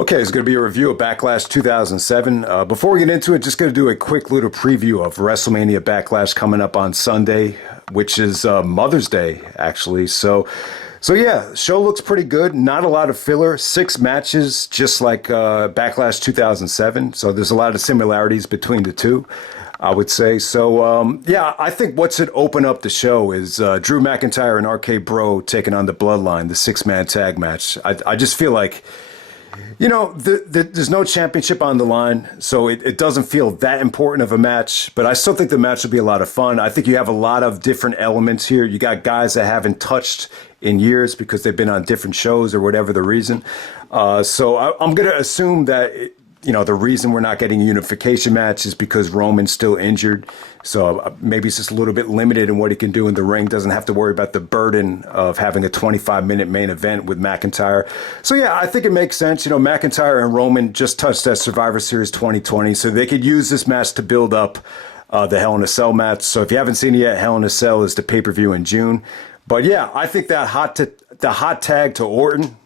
Okay, it's going to be a review of Backlash 2007. Before we get into it, just going to do a quick little preview of WrestleMania Backlash coming up on Sunday, which is Mother's Day, actually. So yeah, show looks pretty good. Not a lot of filler. 6 matches, just like Backlash 2007. So there's a lot of similarities between the two, I would say. So, yeah, I think what's it open up the show is Drew McIntyre and RK Bro taking on the Bloodline, the 6-man tag match. I just feel like, you know, there's no championship on the line, so it doesn't feel that important of a match, but I still think the match will be a lot of fun. I think you have a lot of different elements here. You got guys that haven't touched in years because they've been on different shows or whatever the reason. So I'm going to assume that, you know, the reason we're not getting a unification match is because Roman's still injured. So maybe it's just a little bit limited in what he can do in the ring. Doesn't have to worry about the burden of having a 25-minute main event with McIntyre. So yeah, I think it makes sense. You know, McIntyre and Roman just touched that Survivor Series 2020, so they could use this match to build up the Hell in a Cell match. So if you haven't seen it yet, Hell in a Cell is the pay-per-view in June. But yeah, I think that the hot tag to Orton,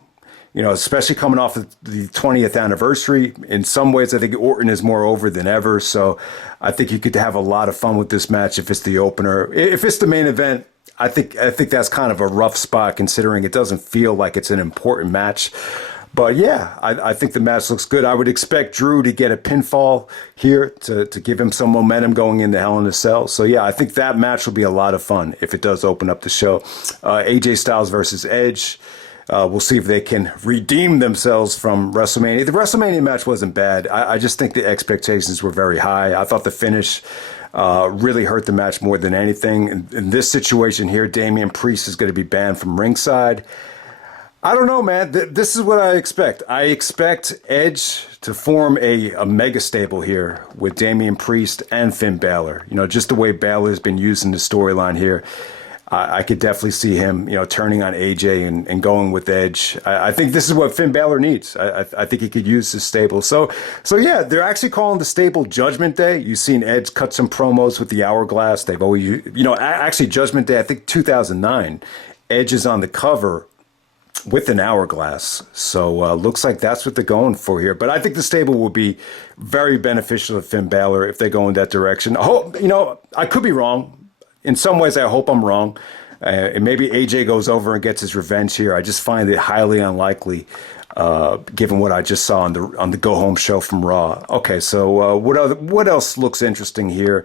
you know, especially coming off of the 20th anniversary, in some ways, I think Orton is more over than ever. So I think you could have a lot of fun with this match if it's the opener. If it's the main event, I think that's kind of a rough spot considering it doesn't feel like it's an important match. But yeah, I think the match looks good. I would expect Drew to get a pinfall here to give him some momentum going into Hell in a Cell. So yeah, I think that match will be a lot of fun if it does open up the show. AJ Styles versus Edge. We'll see if they can redeem themselves from WrestleMania. The WrestleMania match wasn't bad. I just think the expectations were very high. I thought the finish really hurt the match more than anything. In this situation here, Damian Priest is going to be banned from ringside. I don't know, man. This is what I expect. I expect Edge to form a mega stable here with Damian Priest and Finn Balor. You know, just the way Balor's been used in the storyline here. I could definitely see him, you know, turning on AJ and going with Edge. I think this is what Finn Balor needs. I think he could use this stable. So yeah, they're actually calling the stable Judgment Day. You've seen Edge cut some promos with the Hourglass. They've always, you know, actually Judgment Day, I think 2009, Edge is on the cover with an Hourglass. So looks like that's what they're going for here. But I think the stable will be very beneficial to Finn Balor if they go in that direction. I hope, you know, I could be wrong. In some ways, I hope I'm wrong. And maybe AJ goes over and gets his revenge here. I just find it highly unlikely, given what I just saw on the Go Home show from Raw. Okay, so what else looks interesting here?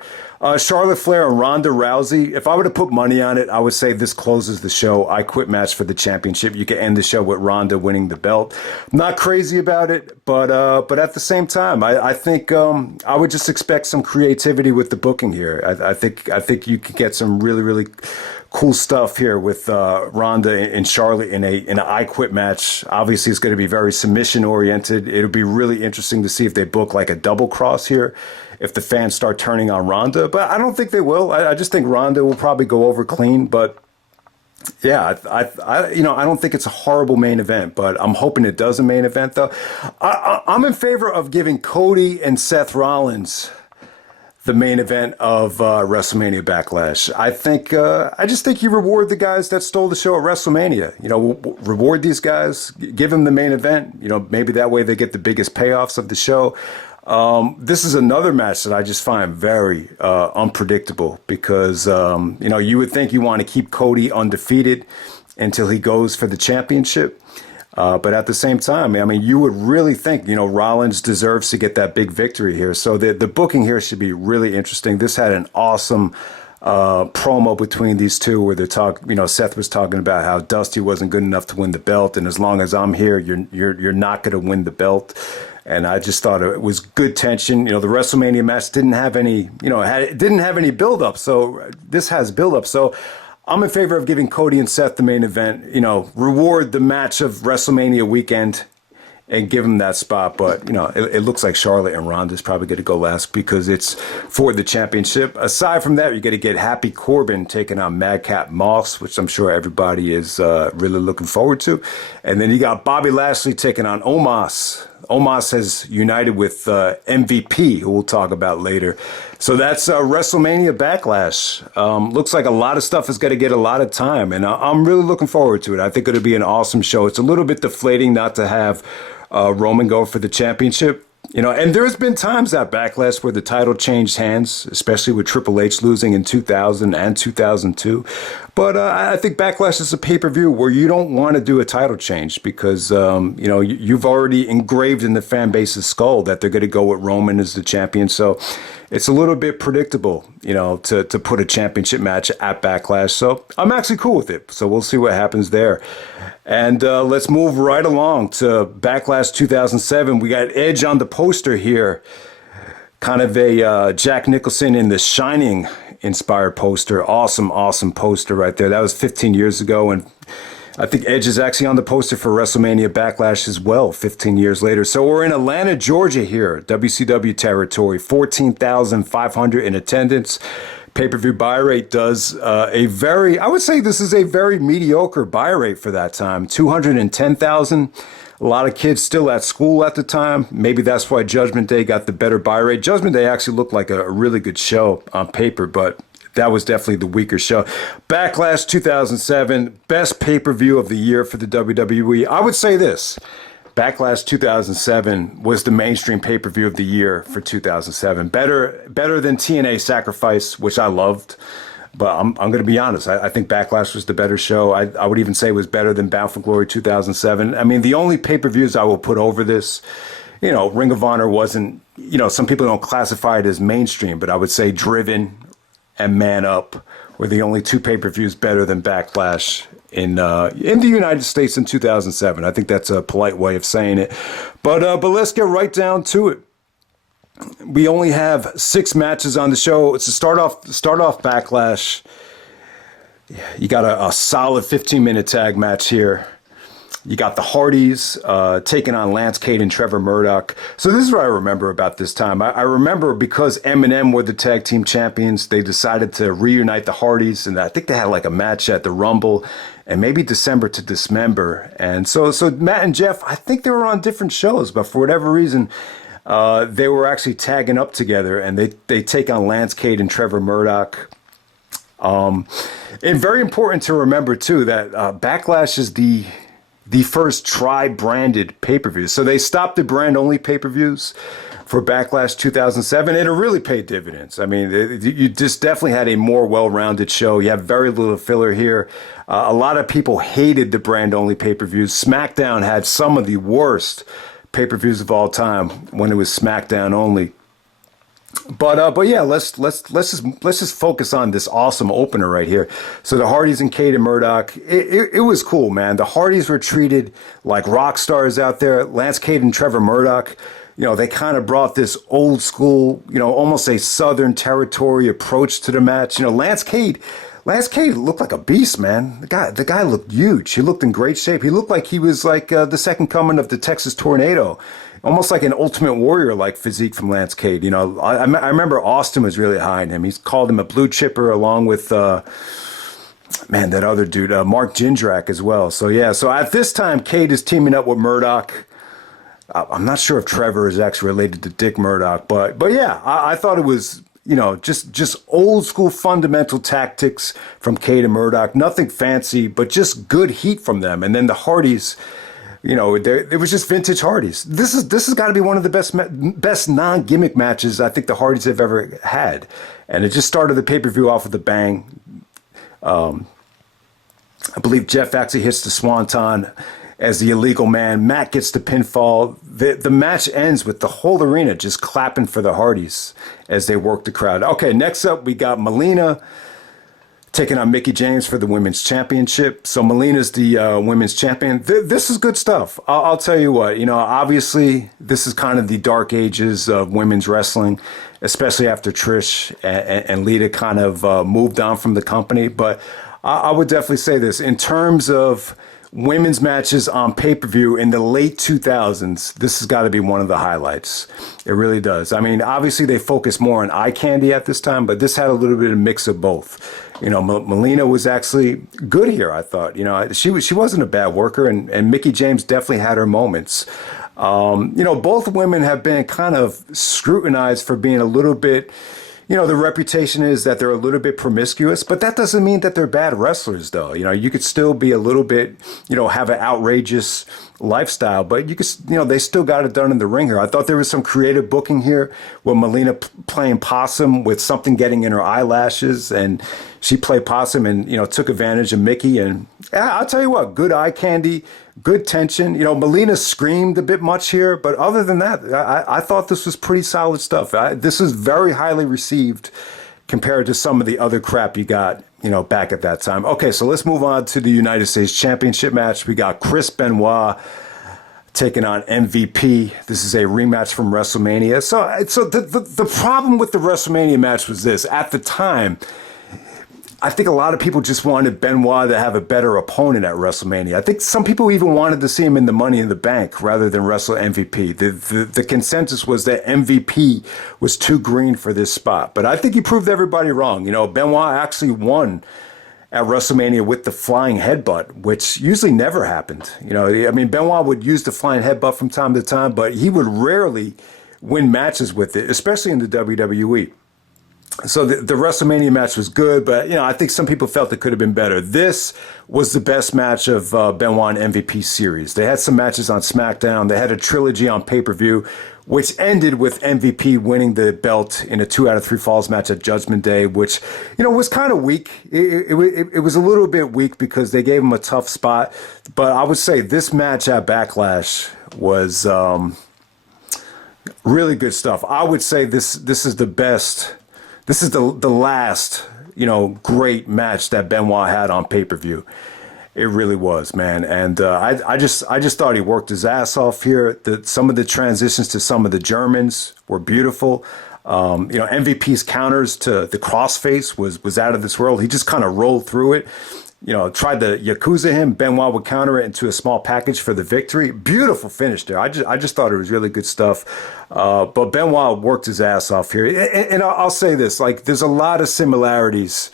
Charlotte Flair and Ronda Rousey. If I were to put money on it, I would say this closes the show. I quit match for the championship. You could end the show with Ronda winning the belt. I'm not crazy about it, but at the same time, I think I would just expect some creativity with the booking here. I think you could get some really cool stuff here with Ronda and Charlotte in an I Quit match. Obviously, it's going to be very submission oriented. It'll be really interesting to see if they book like a double cross here, if the fans start turning on Ronda. But I don't think they will. I just think Ronda will probably go over clean. But yeah, I don't think it's a horrible main event, but I'm hoping it does a main event though. I'm in favor of giving Cody and Seth Rollins the main event of WrestleMania Backlash. I just think you reward the guys that stole the show at WrestleMania. You know, reward these guys, give them the main event. You know, maybe that way they get the biggest payoffs of the show. This is another match that I just find very unpredictable because, you know, you would think you want to keep Cody undefeated until he goes for the championship. But at the same time, I mean, you would really think, you know, Rollins deserves to get that big victory here. So the booking here should be really interesting. This had an awesome promo between these two where Seth was talking about how Dusty wasn't good enough to win the belt. And as long as I'm here, you're not going to win the belt. And I just thought it was good tension. You know, the WrestleMania match didn't have any, didn't have any buildup. So this has buildup. So I'm in favor of giving Cody and Seth the main event, you know, reward the match of WrestleMania weekend and give them that spot. But, you know, it looks like Charlotte and Ronda is probably going to go last because it's for the championship. Aside from that, you're going to get Happy Corbin taking on Madcap Moss, which I'm sure everybody is really looking forward to. And then you got Bobby Lashley taking on Omos. Omos has united with MVP, who we'll talk about later. So that's WrestleMania Backlash. Looks like a lot of stuff is going to get a lot of time, and I'm really looking forward to it. I think it'll be an awesome show. It's a little bit deflating not to have Roman go for the championship. And there's been times at Backlash where the title changed hands, especially with Triple H losing in 2000 and 2002. But I think Backlash is a pay-per-view where you don't want to do a title change because, you've already engraved in the fan base's skull that they're going to go with Roman as the champion. So it's a little bit predictable, to put a championship match at Backlash. So I'm actually cool with it. So we'll see what happens there. And let's move right along to Backlash 2007. We got Edge on the poster here. Kind of a Jack Nicholson in The Shining inspired poster. Awesome poster right there. That was 15 years ago. And I think Edge is actually on the poster for WrestleMania Backlash as well, 15 years later. So we're in Atlanta, Georgia here, WCW territory, 14,500 in attendance. Pay-per-view buy rate does I would say this is a very mediocre buy rate for that time, 210,000. A lot of kids still at school at the time. Maybe that's why Judgment Day got the better buy rate. Judgment Day actually looked like a really good show on paper, but that was definitely the weaker show. Backlash 2007, best pay-per-view of the year for the WWE. I would say this. Backlash 2007 was the mainstream pay-per-view of the year for 2007. Better than TNA Sacrifice, which I loved. But I'm going to be honest. I think Backlash was the better show. I would even say it was better than Bound for Glory 2007. I mean, the only pay-per-views I will put over this, Ring of Honor wasn't, some people don't classify it as mainstream, but I would say Driven and Man Up were the only two pay-per-views better than Backlash in the United States in 2007. I think that's a polite way of saying it. But let's get right down to it. We only have 6 matches on the show. It's to start off Backlash. You got a solid 15-minute tag match here. You got the Hardys taking on Lance Cade and Trevor Murdoch. So this is what I remember about this time. I remember because Eminem were the tag team champions, they decided to reunite the Hardys, and I think they had like a match at the Rumble, and maybe December to Dismember. And so Matt and Jeff, I think they were on different shows, but for whatever reason, they were actually tagging up together, and they take on Lance Cade and Trevor Murdoch. And very important to remember too that Backlash is the first tri-branded pay-per-view. So they stopped the brand-only pay-per-views for Backlash 2007, and it really paid dividends. I mean, you just definitely had a more well-rounded show. You have very little filler here. A lot of people hated the brand-only pay-per-views. SmackDown had some of the worst pay-per-views of all time when it was SmackDown only. But yeah, let's just focus on this awesome opener right here. So the Hardys and Cade and Murdoch, it was cool, man. The Hardys were treated like rock stars out there. Lance Cade and Trevor Murdoch, they kind of brought this old school, almost a Southern Territory approach to the match. Lance Cade looked like a beast, man. The guy looked huge. He looked in great shape. He looked like he was like the second coming of the Texas Tornado. Almost like an Ultimate Warrior-like physique from Lance Cade. I remember Austin was really high on him. He's called him a blue chipper along with, that other dude, Mark Jindrak as well. So yeah, so at this time, Cade is teaming up with Murdoch. I'm not sure if Trevor is actually related to Dick Murdoch, but yeah, I thought it was, just old school fundamental tactics from Cade and Murdoch. Nothing fancy, but just good heat from them. And then the Hardys, it was just vintage Hardys. This has got to be one of the best non-gimmick matches I think the Hardys have ever had, and it just started the pay-per-view off with a bang. I believe Jeff actually hits the Swanton as the illegal man. Matt gets the pinfall. The match ends with the whole arena just clapping for the Hardys as they work the crowd. Okay, next up we got Melina taking on Mickie James for the Women's Championship. So Melina's the Women's Champion. This is good stuff. I'll tell you what, obviously this is kind of the dark ages of women's wrestling, especially after Trish and Lita kind of moved on from the company. But I would definitely say this. In terms of women's matches on pay-per-view in the late 2000s, this has got to be one of the highlights. It really does. I mean, obviously they focus more on eye candy at this time, but this had a little bit of mix of both. Melina was actually good here, I thought. She wasn't a bad worker, and Mickie James definitely had her moments. Both women have been kind of scrutinized for being a little bit, the reputation is that they're a little bit promiscuous, but that doesn't mean that they're bad wrestlers, though. You could still be a little bit, have an outrageous lifestyle, but you could, they still got it done in the ring here. I thought there was some creative booking here with Melina playing possum with something getting in her eyelashes, and she played possum and, took advantage of Mickie. And I'll tell you what, good eye candy, good tension. Melina screamed a bit much here, but other than that, I thought this was pretty solid stuff. This was very highly received compared to some of the other crap you got, back at that time. Okay, so let's move on to the United States Championship match. We got Chris Benoit taking on MVP. This is a rematch from WrestleMania. So the problem with the WrestleMania match was this. At the time, I think a lot of people just wanted Benoit to have a better opponent at WrestleMania. I think some people even wanted to see him in the Money in the Bank rather than wrestle MVP. The consensus was that MVP was too green for this spot. But I think he proved everybody wrong. Benoit actually won at WrestleMania with the flying headbutt, which usually never happened. Benoit would use the flying headbutt from time to time, but he would rarely win matches with it, especially in the WWE. So the WrestleMania match was good, but, I think some people felt it could have been better. This was the best match of Benoit and MVP series. They had some matches on SmackDown. They had a trilogy on pay-per-view, which ended with MVP winning the belt in a 2 out of 3 falls match at Judgment Day, which, was kind of weak. It was a little bit weak because they gave him a tough spot. But I would say this match at Backlash was really good stuff. I would say this is the best. This is the last, great match that Benoit had on pay-per-view. It really was, man. And I just thought he worked his ass off here. Some of the transitions to some of the Germans were beautiful. MVP's counters to the crossface was out of this world. He just kind of rolled through it. Tried to Yakuza him. Benoit would counter it into a small package for the victory. Beautiful finish there. I just thought it was really good stuff. But Benoit worked his ass off here. And I'll say this, there's a lot of similarities,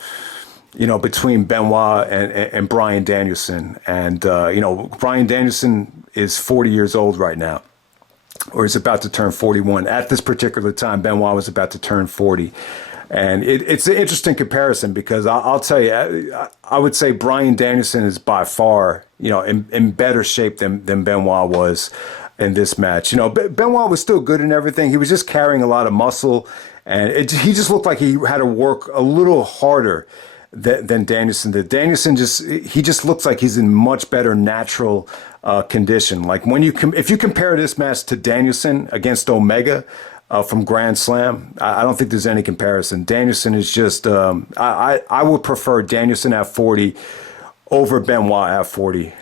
between Benoit and Bryan Danielson. And, Bryan Danielson is 40 years old right now, or is about to turn 41. At this particular time, Benoit was about to turn 40. And it's an interesting comparison because I'll tell you, I would say Bryan Danielson is by far, in better shape than Benoit was in this match. Benoit was still good in everything. He was just carrying a lot of muscle, and he just looked like he had to work a little harder than Danielson did. Danielson just looks like he's in much better natural condition. Like if you compare this match to Danielson against Umaga, from Grand Slam, I don't think there's any comparison. Danielson is just, I would prefer Danielson at 40 over Benoit at 40,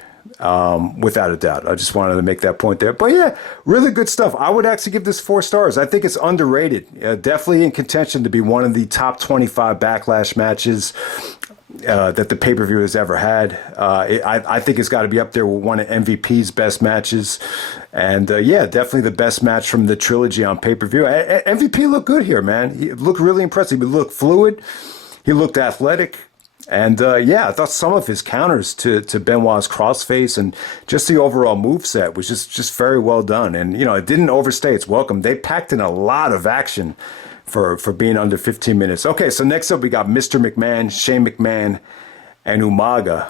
without a doubt. I just wanted to make that point there. But yeah, really good stuff. I would actually give this 4 stars. I think it's underrated. Definitely in contention to be one of the top 25 Backlash matches that the pay-per-view has ever had. I think it's got to be up there with one of MVP's best matches. And definitely the best match from the trilogy on pay-per-view. MVP looked good here, man. He looked really impressive. He looked fluid. He looked athletic. And I thought some of his counters to Benoit's crossface and just the overall moveset was just very well done. And, it didn't overstay its welcome. They packed in a lot of action for being under 15 minutes. Okay, so next up we got Mr. McMahon, Shane McMahon, and Umaga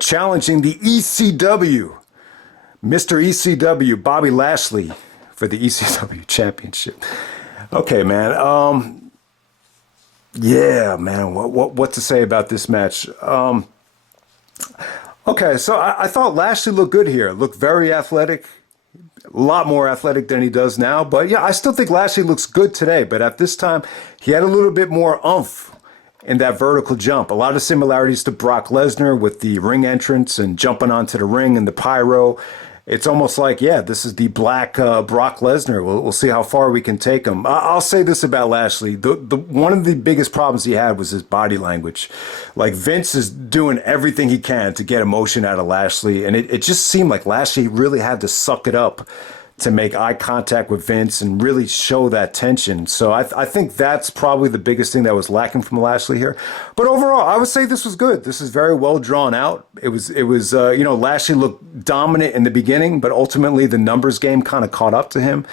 challenging the ECW. Mr. ECW, Bobby Lashley, for the ECW championship. Okay, man. What to say about this match? Okay, so I thought Lashley looked good here. Looked very athletic. A lot more athletic than he does now. But I still think Lashley looks good today. But at this time, he had a little bit more oomph in that vertical jump. A lot of similarities to Brock Lesnar with the ring entrance and jumping onto the ring and the pyro. It's almost like, this is the black Brock Lesnar. We'll see how far we can take him. I'll say this about Lashley. One of the biggest problems he had was his body language. Like, Vince is doing everything he can to get emotion out of Lashley. And it just seemed like Lashley really had to suck it up to make eye contact with Vince and really show that tension. So I think that's probably the biggest thing that was lacking from Lashley here. But overall, I would say this was good. This is very well drawn out. It was Lashley looked dominant in the beginning, but ultimately the numbers game kind of caught up to him.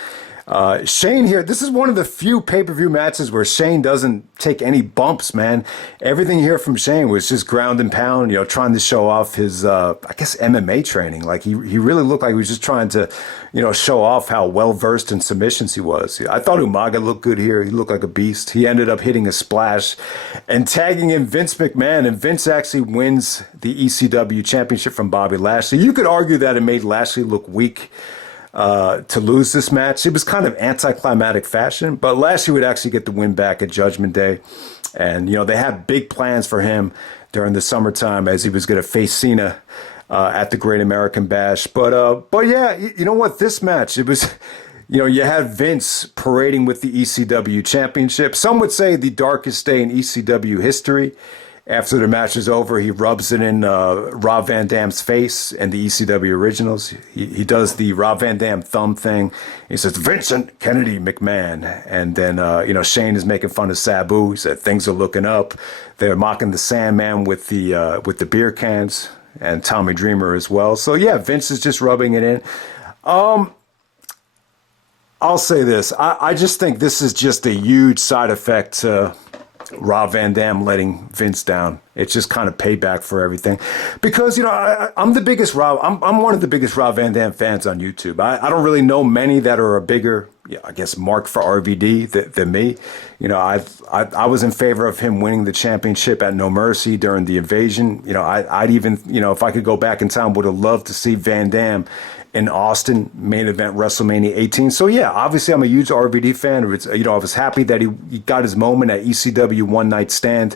Shane here, this is one of the few pay-per-view matches where Shane doesn't take any bumps, man. Everything here from Shane was just ground and pound, trying to show off his, I guess, MMA training. Like, he really looked like he was just trying to, show off how well-versed in submissions he was. I thought Umaga looked good here. He looked like a beast. He ended up hitting a splash and tagging in Vince McMahon, and Vince actually wins the ECW championship from Bobby Lashley. You could argue that it made Lashley look weak to lose this match. It was kind of anticlimactic fashion, but Lashley would actually get the win back at Judgment Day. And, they had big plans for him during the summertime as he was going to face Cena at the Great American Bash. But yeah, you know what? This match, it was, you had Vince parading with the ECW championship. Some would say the darkest day in ECW history. After the match is over, he rubs it in Rob Van Dam's face and the ECW originals. He does the Rob Van Dam thumb thing. He says, Vincent Kennedy McMahon. And then, Shane is making fun of Sabu. He said, things are looking up. They're mocking the Sandman with the beer cans and Tommy Dreamer as well. So, yeah, Vince is just rubbing it in. I'll say this. I just think this is just a huge side effect to Rob Van Dam letting Vince down. It's just kind of payback for everything. Because, I'm the biggest I'm one of the biggest Rob Van Dam fans on YouTube. I don't really know many that are a bigger, I guess, mark for RVD than me. I was in favor of him winning the championship at No Mercy during the Invasion. I'd even, if I could go back in time, would have loved to see Van Dam in Austin, main event WrestleMania 18. So yeah, obviously I'm a huge RVD fan. I was happy that he got his moment at ECW One Night Stand,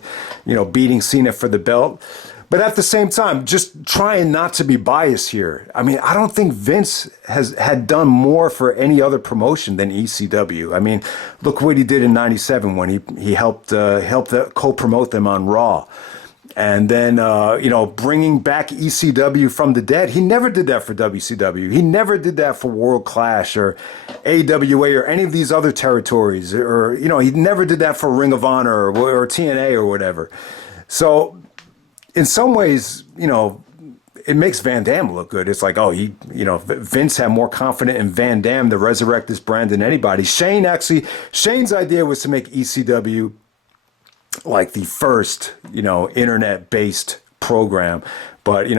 beating Cena for the belt. But at the same time, just trying not to be biased here. I mean, I don't think Vince had done more for any other promotion than ECW. I mean, look what he did in '97 when he helped co-promote them on Raw. And then, bringing back ECW from the dead. He never did that for WCW. He never did that for World Clash or AWA or any of these other territories. Or, he never did that for Ring of Honor or TNA or whatever. So, in some ways, it makes Van Dam look good. It's like, Vince had more confidence in Van Dam to resurrect this brand than anybody. Shane's idea was to make ECW like the first, internet-based program. But,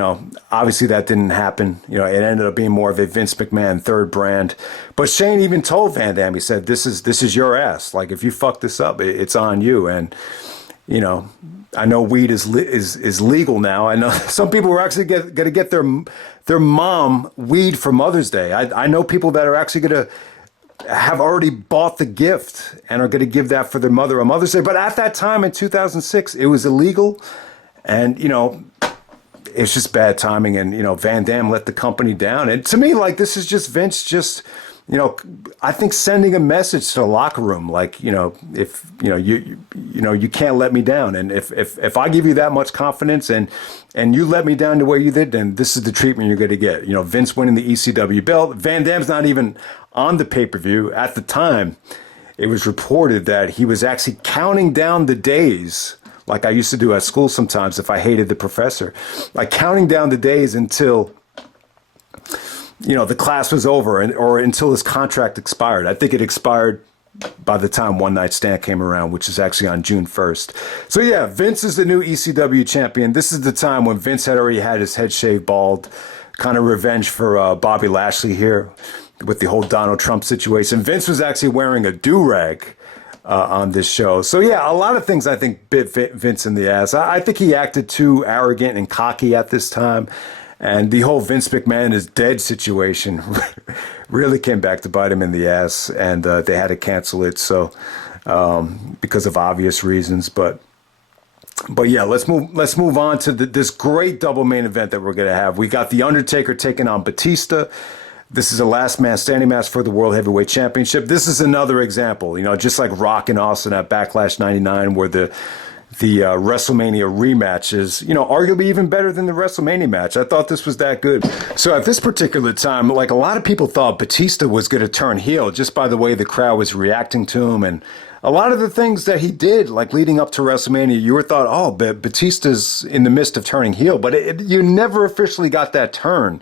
obviously that didn't happen. It ended up being more of a Vince McMahon third brand. But Shane even told Van Dam, he said, this is your ass. Like, if you fuck this up, it's on you. And, I know weed is legal now. I know some people are actually going to get their mom weed for Mother's Day. I know people that are actually going to have already bought the gift and are going to give that for their mother on Mother's Day. But at that time in 2006, it was illegal. And, it's just bad timing. And, Van Dam let the company down. And to me, like, this is just Vince I think sending a message to the locker room, like, if, you can't let me down. And if I give you that much confidence and you let me down the way you did, then this is the treatment you're going to get. Vince winning the ECW belt. Van Dam's not even on the pay-per-view. At the time, it was reported that he was actually counting down the days, like I used to do at school sometimes if I hated the professor, like counting down the days until, the class was over or until his contract expired. I think it expired by the time One Night Stand came around, which is actually on June 1st. So yeah, Vince is the new ECW champion. This is the time when Vince had already had his head shaved bald, kind of revenge for Bobby Lashley here with the whole Donald Trump situation. Vince was actually wearing a do-rag on this show. So yeah, a lot of things I think bit Vince in the ass. I think he acted too arrogant and cocky at this time. And the whole Vince McMahon is dead situation really came back to bite him in the ass, and they had to cancel it. So because of obvious reasons, but yeah, let's move on to this great double main event that we're gonna have. We got the Undertaker taking on Batista. This is a last man standing match for the World Heavyweight Championship. This is another example, just like Rock and Austin at Backlash '99, where the the WrestleMania rematch is, arguably even better than the WrestleMania match. I thought this was that good. So at this particular time, like a lot of people thought Batista was going to turn heel just by the way the crowd was reacting to him. And a lot of the things that he did, like leading up to WrestleMania, you were thought, oh, Batista's in the midst of turning heel. But you never officially got that turn.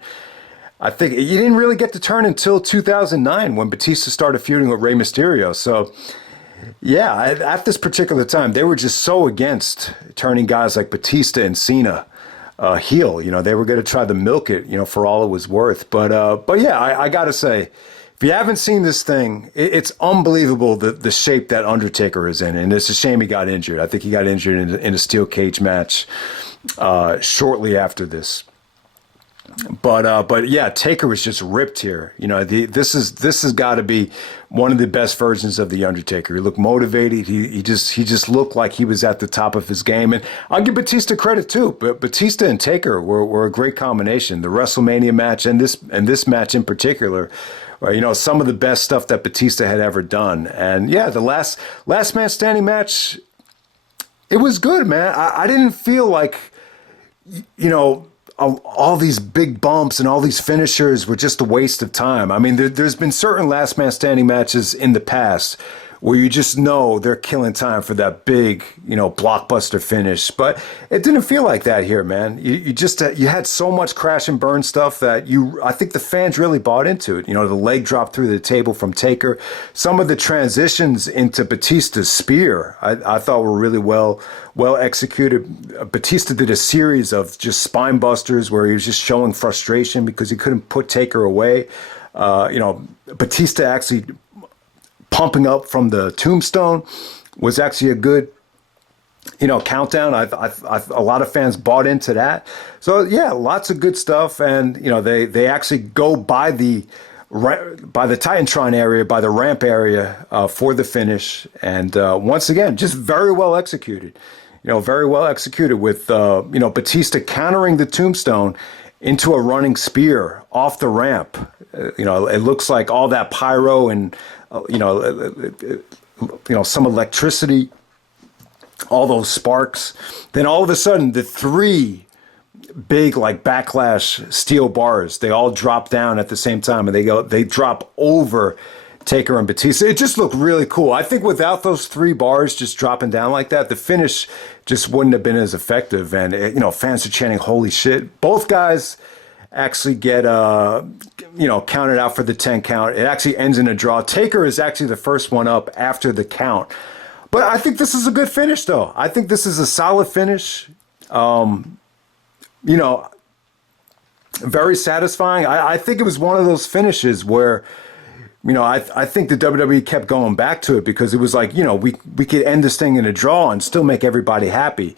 I think you didn't really get the turn until 2009 when Batista started feuding with Rey Mysterio. So yeah, at this particular time, they were just so against turning guys like Batista and Cena heel. They were going to try to milk it, for all it was worth. But yeah, I got to say, if you haven't seen this thing, it's unbelievable the shape that Undertaker is in. And it's a shame he got injured. I think he got injured in a steel cage match shortly after this. But yeah, Taker was just ripped here. This has got to be one of the best versions of the Undertaker. He looked motivated. He just looked like he was at the top of his game. And I'll give Batista credit too. But Batista and Taker were a great combination. The WrestleMania match and this match in particular, some of the best stuff that Batista had ever done. And yeah, the last man standing match, it was good, man. I didn't feel like, all these big bumps and all these finishers were just a waste of time. I mean, there's been certain last man standing matches in the past where you just know they're killing time for that big, blockbuster finish. But it didn't feel like that here, man. You had so much crash and burn stuff that I think the fans really bought into it. The leg drop through the table from Taker. Some of the transitions into Batista's spear, I thought were really well executed. Batista did a series of just spine busters where he was just showing frustration because he couldn't put Taker away. Batista actually pumping up from the tombstone was actually a good, countdown. A lot of fans bought into that. So yeah, lots of good stuff. And, they actually go by the Titantron area, by the ramp area for the finish. And once again, just very well executed, very well executed with, Batista countering the tombstone into a running spear off the ramp. It looks like all that pyro and, some electricity, all those sparks. Then all of a sudden, the three big like Backlash steel bars, they all drop down at the same time, and they drop over Taker and Batista. It just looked really cool. I think without those three bars just dropping down like that, the finish just wouldn't have been as effective. And fans are chanting, "Holy shit!" Both guys actually get counted out for the 10 count. It actually ends in a draw. Taker is actually the first one up after the count. But I think this is a good finish, though. I think this is a solid finish. Very satisfying. I think it was one of those finishes where, I think the WWE kept going back to it because it was like, we could end this thing in a draw and still make everybody happy.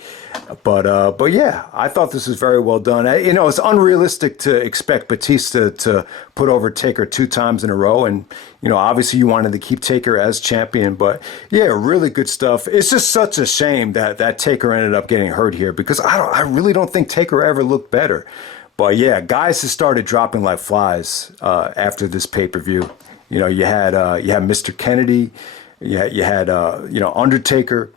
But yeah, I thought this was very well done. It's unrealistic to expect Batista to put over Taker 2 times in a row. And, obviously you wanted to keep Taker as champion, but yeah, really good stuff. It's just such a shame that Taker ended up getting hurt here because I really don't think Taker ever looked better. But yeah, guys have started dropping like flies after this pay-per-view. You had Mr. Kennedy, you had Undertaker.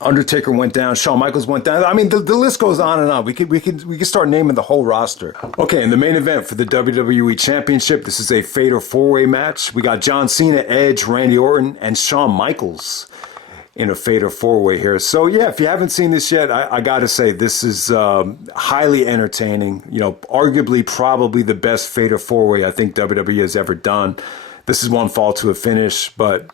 Undertaker went down. Shawn Michaels went down. I mean, the list goes on and on. We could start naming the whole roster. Okay, in the main event for the WWE Championship, this is a fatal 4-way match. We got John Cena, Edge, Randy Orton, and Shawn Michaels in a fatal 4-way here. So yeah, if you haven't seen this yet, I got to say this is highly entertaining. Arguably probably the best fatal 4-way I think WWE has ever done. This is one fall to a finish, but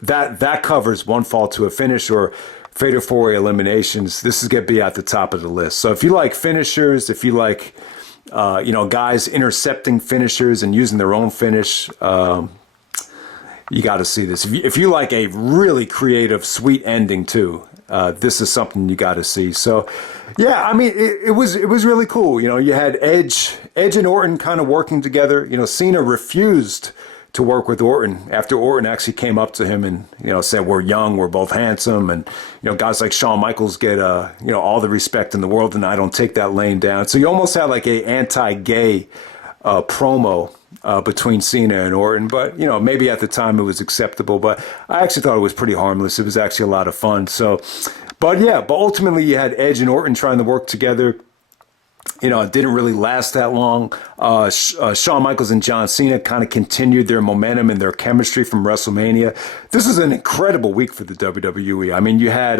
that covers one fall to a finish or fatal 4-way eliminations. This is going to be at the top of the list. So if you like finishers, if you like guys intercepting finishers and using their own finish, you got to see this. If you like a really creative, sweet ending too, this is something you got to see. So, yeah, I mean, it was really cool. You had Edge and Orton kind of working together. Cena refused to work with Orton after Orton actually came up to him and said, "We're young, we're both handsome," and guys like Shawn Michaels get all the respect in the world, and I don't take that laying down. So you almost had like a anti-gay promo between Cena and Orton. But, you know, maybe at the time it was acceptable. But I actually thought it was pretty harmless. It was actually a lot of fun. So, but yeah, but ultimately you had Edge and Orton trying to work together. You know, it didn't really last that long. Shawn Michaels and John Cena kind of continued their momentum and their chemistry from WrestleMania. This is an incredible week for the WWE. I mean, you had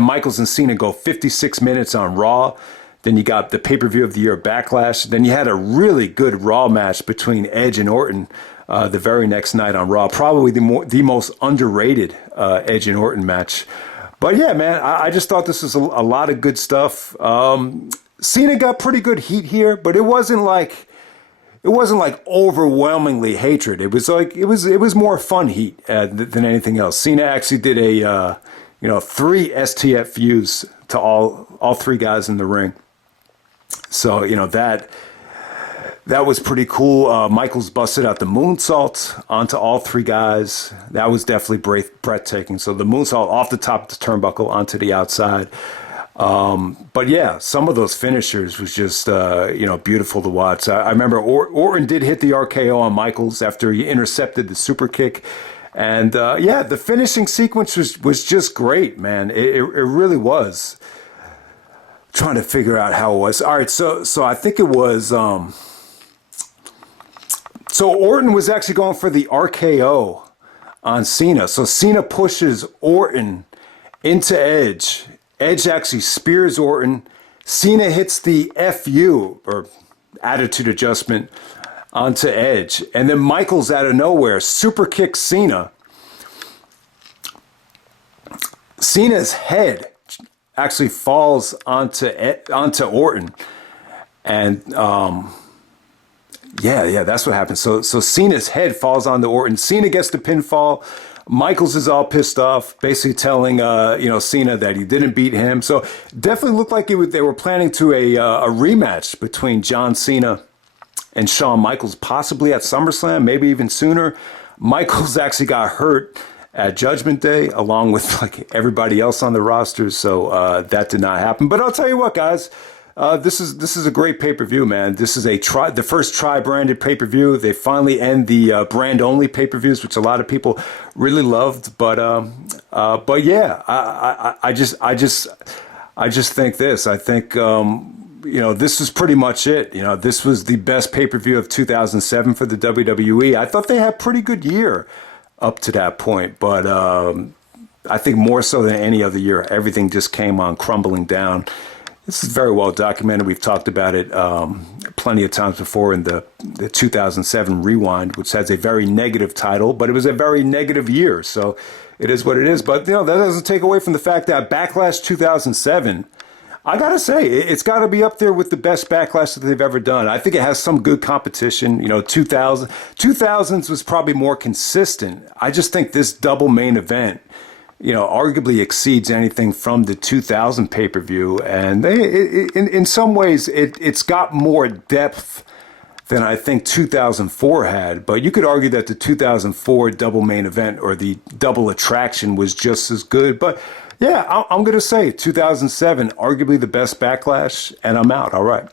Michaels and Cena go 56 minutes on Raw. Then you got the pay-per-view of the year, Backlash. Then you had a really good Raw match between Edge and Orton the very next night on Raw. Probably the most underrated Edge and Orton match. But yeah, man, I just thought this was a lot of good stuff. Cena got pretty good heat here, but it wasn't like overwhelmingly hatred. It was more fun heat than anything else. Cena actually did a 3 STF views to all 3 guys in the ring. So, you know, that was pretty cool. Michaels busted out the moonsault onto all 3 guys. That was definitely breathtaking. So the moonsault off the top of the turnbuckle onto the outside. But yeah, some of those finishers was just, beautiful to watch. I remember Orton did hit the RKO on Michaels after he intercepted the super kick. And, the finishing sequence was just great, man. It really was. Trying to figure out how it was. All right. So I think it was, so Orton was actually going for the RKO on Cena. So Cena pushes Orton into Edge. Edge actually spears Orton. Cena hits the FU, or attitude adjustment, onto Edge. And then Michaels out of nowhere super kicks Cena. Cena's head actually falls onto Orton. And that's what happened. So Cena's head falls onto Orton. Cena gets the pinfall. Michaels is all pissed off, basically telling Cena that he didn't beat him. So definitely looked like they were planning to a rematch between John Cena and Shawn Michaels, possibly at SummerSlam, maybe even sooner. Michaels actually got hurt at Judgment Day, along with like everybody else on the roster. So that did not happen. But I'll tell you what, guys. This is a great pay-per-view, man. This is the first tri-branded pay-per-view. They finally end the brand-only pay-per-views, which a lot of people really loved. But yeah, I just think this. I think this is pretty much it. You know, this was the best pay-per-view of 2007 for the WWE. I thought they had a pretty good year up to that point, but I think more so than any other year, everything just came on crumbling down. This is very well documented. We've talked about it plenty of times before in the 2007 Rewind, which has a very negative title, but it was a very negative year. So it is what it is. But, that doesn't take away from the fact that Backlash 2007, I got to say, it's got to be up there with the best Backlash that they've ever done. I think it has some good competition. 2000s was probably more consistent. I just think this double main event, arguably exceeds anything from the 2000 pay-per-view. And in some ways, it's got more depth than I think 2004 had. But you could argue that the 2004 double main event or the double attraction was just as good. But yeah, I'm going to say 2007, arguably the best Backlash, and I'm out. All right.